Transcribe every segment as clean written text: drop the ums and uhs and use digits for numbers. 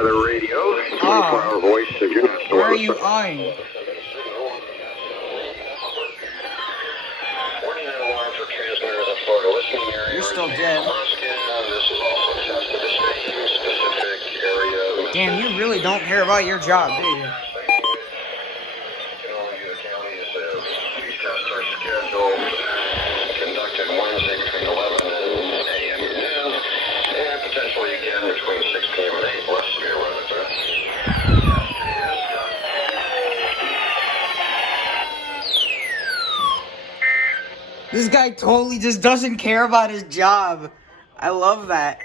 weather radio. 24-hour voice. If you're not Where are you eyeing? You're still dead. Damn, you really don't care about your job, do you? Conducted Wednesday between 11 a.m. and noon, and potentially again between 6 p.m. and 8, less severe weather threats. This guy totally just doesn't care about his job. I love that.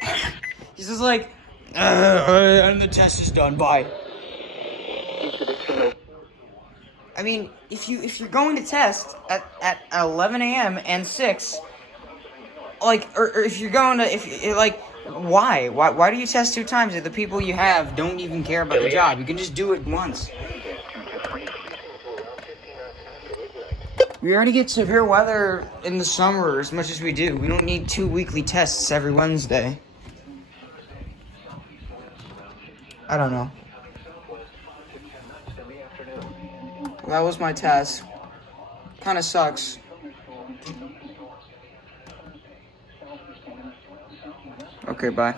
He's just like, and the test is done. Bye. I mean, if you're going to test at 11 a.m. and 6, like, or if you're going to, why do you test 2 times if the people you have don't even care about the job? You can just do it once. We already get severe weather in the summer as much as we do. We don't need 2 weekly tests every Wednesday. I don't know. That was my test. Kinda sucks. Okay, bye.